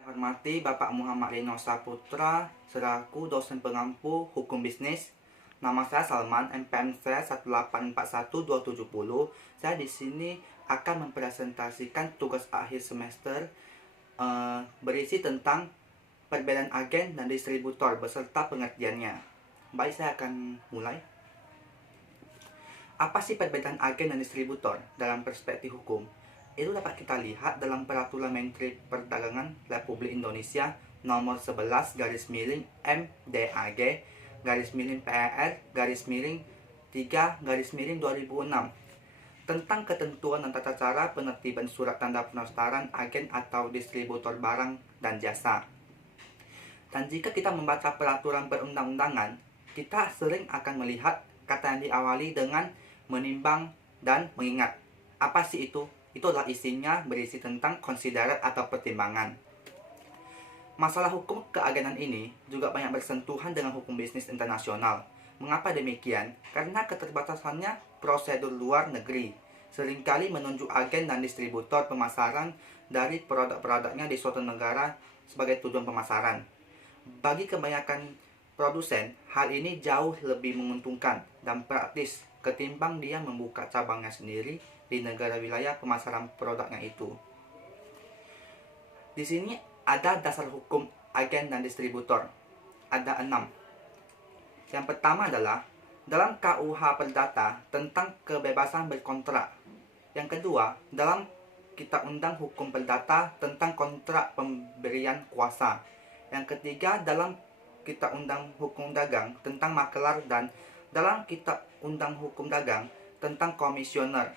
Saya hormati Bapak Muhammad Lino Saputra selaku dosen pengampu hukum bisnis. Nama saya Salman, NPM saya 1841270. Saya di sini akan mempresentasikan tugas akhir semester berisi tentang perbedaan agen dan distributor beserta pengertiannya. Baik, saya akan mulai. Apa sih perbedaan agen dan distributor dalam perspektif hukum? Itu dapat kita lihat dalam Peraturan Menteri Perdagangan Republik Indonesia nomor 11 garis miring MDAG garis miring PER garis miring 3 garis miring 2006 tentang ketentuan dan tata cara penertiban surat tanda pendaftaran agen atau distributor barang dan jasa. Dan jika kita membaca peraturan perundang-undangan, kita sering akan melihat kata yang diawali dengan menimbang dan mengingat. Apa sih itu? Itu adalah isinya berisi tentang konsiderat atau pertimbangan. Masalah hukum keagenan ini juga banyak bersentuhan dengan hukum bisnis internasional. Mengapa demikian? Karena keterbatasannya prosedur luar negeri seringkali menunjuk agen dan distributor pemasaran dari produk-produknya di suatu negara sebagai tujuan pemasaran. Bagi kebanyakan produsen, hal ini jauh lebih menguntungkan dan praktis ketimbang dia membuka cabangnya sendiri di negara wilayah pemasaran produknya itu. Di sini ada dasar hukum agen dan distributor. Ada 6. Yang pertama adalah dalam KUH Perdata tentang kebebasan berkontrak. Yang kedua, dalam Kitab Undang Hukum Perdata tentang kontrak pemberian kuasa. Yang ketiga, dalam Kitab Undang Hukum Dagang tentang makelar dan dalam Kitab Undang Hukum Dagang tentang komisioner.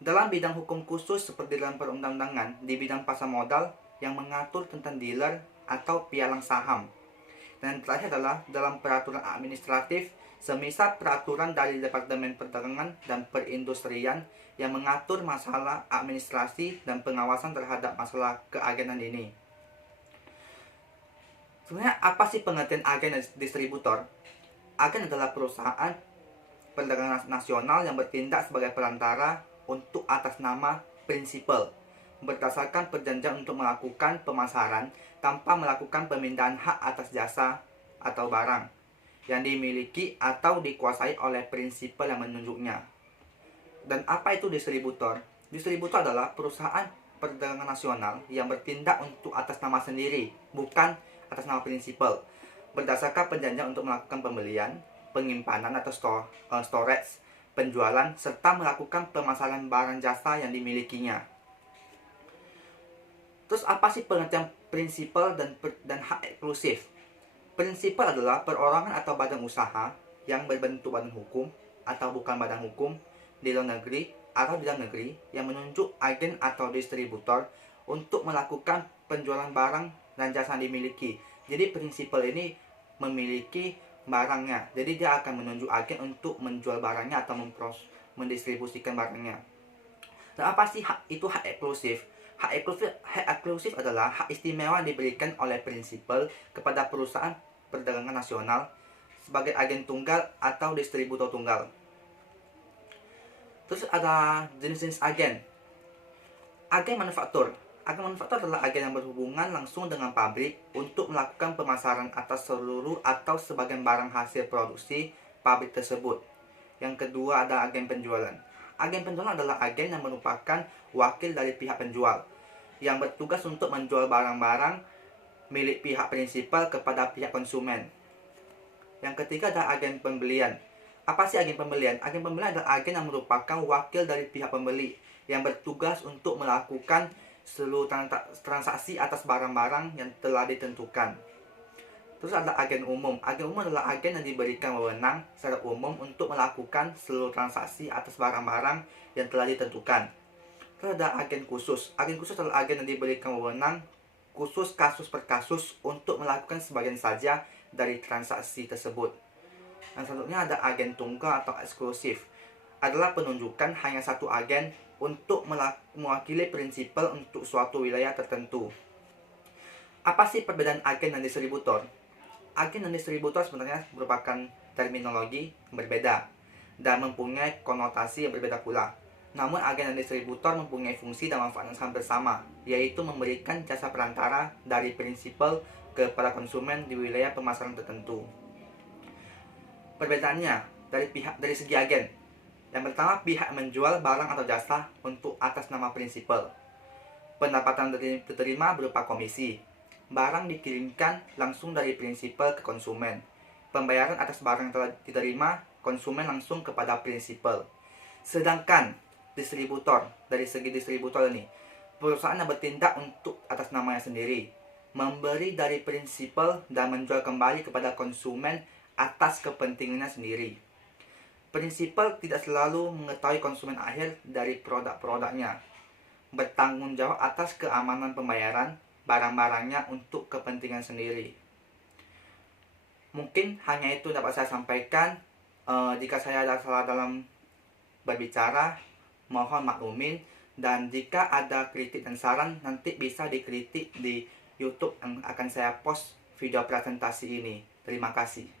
Dalam bidang hukum khusus seperti dalam perundang-undangan di bidang pasar modal yang mengatur tentang dealer atau pialang saham. Dan yang terakhir adalah dalam peraturan administratif semisal peraturan dari Departemen Perdagangan dan Perindustrian yang mengatur masalah administrasi dan pengawasan terhadap masalah keagenan ini. Sebenarnya apa sih pengertian agen dan distributor? Agen adalah perusahaan perdagangan nasional yang bertindak sebagai perantara untuk atas nama prinsipal berdasarkan perjanjian untuk melakukan pemasaran tanpa melakukan pemindahan hak atas jasa atau barang yang dimiliki atau dikuasai oleh prinsipal yang menunjuknya. Dan apa itu distributor? Distributor adalah perusahaan perdagangan nasional yang bertindak untuk atas nama sendiri, bukan atas nama prinsipal, berdasarkan perjanjian untuk melakukan pembelian, penyimpanan atau storage, penjualan, serta melakukan pemasaran barang jasa yang dimilikinya. Terus apa sih pengertian prinsipal dan hak eksklusif? Prinsipal adalah perorangan atau badan usaha yang berbentuk badan hukum atau bukan badan hukum di luar negeri atau di dalam negeri yang menunjuk agen atau distributor untuk melakukan penjualan barang dan jasa yang dimiliki. Jadi prinsipal ini memiliki barangnya, jadi dia akan menunjuk agen untuk menjual barangnya atau mendistribusikan barangnya. Dan apa sih itu hak eksklusif? Hak eksklusif adalah hak istimewa yang diberikan oleh prinsipal kepada perusahaan perdagangan nasional sebagai agen tunggal atau distributor tunggal. Terus ada jenis-jenis agen. Agen manufaktur. Agen manufaktur adalah agen yang berhubungan langsung dengan pabrik untuk melakukan pemasaran atas seluruh atau sebagian barang hasil produksi pabrik tersebut. Yang kedua ada agen penjualan. Agen penjualan adalah agen yang merupakan wakil dari pihak penjual yang bertugas untuk menjual barang-barang milik pihak prinsipal kepada pihak konsumen. Yang ketiga ada agen pembelian. Apa sih agen pembelian? Agen pembelian adalah agen yang merupakan wakil dari pihak pembeli yang bertugas untuk melakukan seluruh transaksi atas barang-barang yang telah ditentukan. Terus ada agen umum. Agen umum adalah agen yang diberikan wewenang secara umum untuk melakukan seluruh transaksi atas barang-barang yang telah ditentukan. Terus ada agen khusus. Agen khusus adalah agen yang diberikan wewenang khusus kasus per kasus untuk melakukan sebagian saja dari transaksi tersebut. Dan selanjutnya ada agen tunggal atau eksklusif. Adalah penunjukan hanya satu agen untuk mewakili prinsipal untuk suatu wilayah tertentu. Apa sih perbedaan agen dan distributor? Agen dan distributor sebenarnya merupakan terminologi yang berbeda dan mempunyai konotasi yang berbeda pula. Namun agen dan distributor mempunyai fungsi dan manfaat yang sangat bersama, yaitu memberikan jasa perantara dari prinsipal kepada konsumen di wilayah pemasaran tertentu. Perbedaannya dari segi agen. Yang pertama, pihak menjual barang atau jasa untuk atas nama prinsipal. Pendapatan diterima berupa komisi. Barang dikirimkan langsung dari prinsipal ke konsumen. Pembayaran atas barang yang telah diterima konsumen langsung kepada prinsipal. Sedangkan distributor, dari segi distributor ini, perusahaan yang bertindak untuk atas namanya sendiri, memberi dari prinsipal dan menjual kembali kepada konsumen atas kepentingannya sendiri. Prinsipal tidak selalu mengetahui konsumen akhir dari produk-produknya, bertanggung jawab atas keamanan pembayaran barang-barangnya untuk kepentingan sendiri. Mungkin hanya itu dapat saya sampaikan. Jika saya ada salah dalam berbicara, mohon maklumin. Dan jika ada kritik dan saran, nanti bisa dikritik di YouTube yang akan saya post video presentasi ini. Terima kasih.